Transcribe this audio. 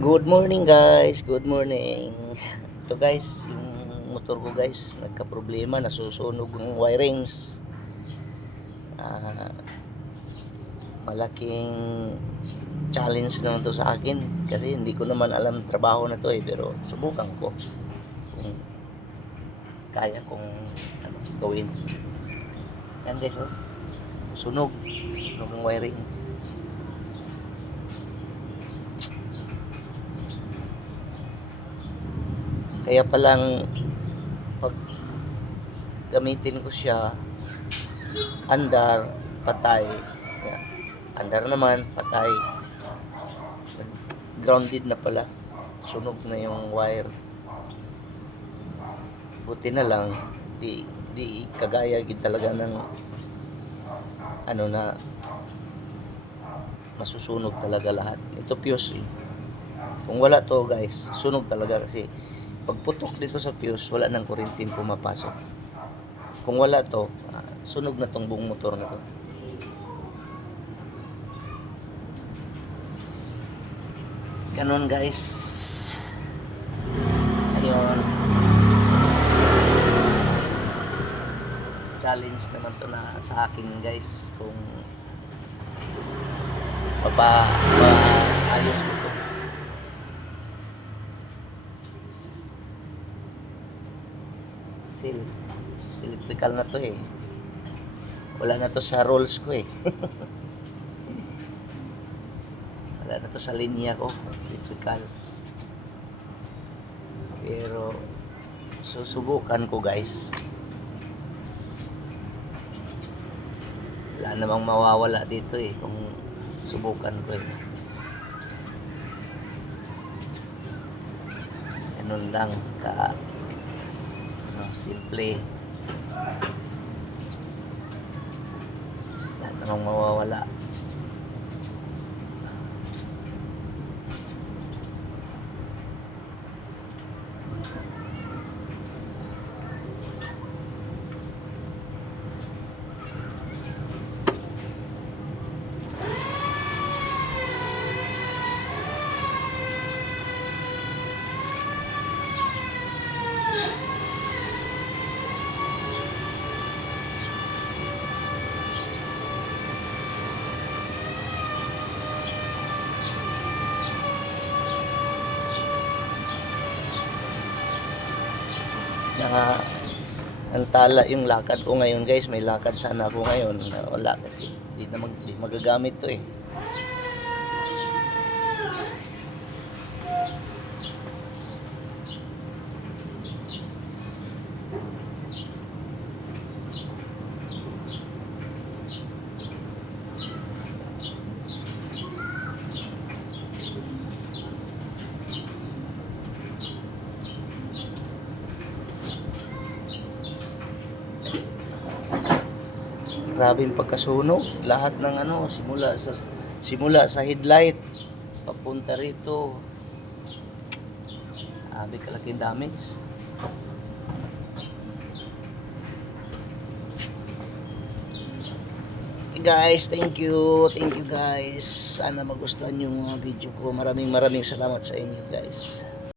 Good morning guys, good morning. Ito guys, yung motor ko guys, nagka-problema, nasusunog yung wirings. Ah, Malaking challenge naman to sa akin kasi hindi ko naman alam trabaho na to pero subukan ko kung kaya kong gawin. Yan guys, oh. Sunog ang wirings. Kaya palang pag gamitin ko siya, andar, patay. Yan. Andar naman, patay. Grounded na pala. Sunog na yung wire. Buti na lang, di kagaya gid talaga ng na masusunog talaga lahat. Ito fuse eh. Kung wala to guys, sunog talaga kasi pag putok dito sa fuse, wala nang kuryente pumapasok. Kung wala to, sunog na tong buong motor na to. Ganon guys. Ayun. Challenge naman to na sa akin guys kung ayos ko to. Kasi electrical na to eh. Wala na to sa rolls ko eh. Wala na to sa linya ko, electrical. Pero susubukan ko guys. Wala namang mawawala dito eh kung subukan ko eh. Ganun lang ka simple. Wala namang mawawala. Na antala yung lakad ko ngayon guys, may lakad sana ako ngayon, wala kasi di magagamit to eh. Grabe yung pagkasunog. Lahat ng simula sa headlight papunta rito. Grabe kalaking damage. Guys, thank you guys. Sana magustuhan yung mga video ko. Maraming salamat sa inyo guys.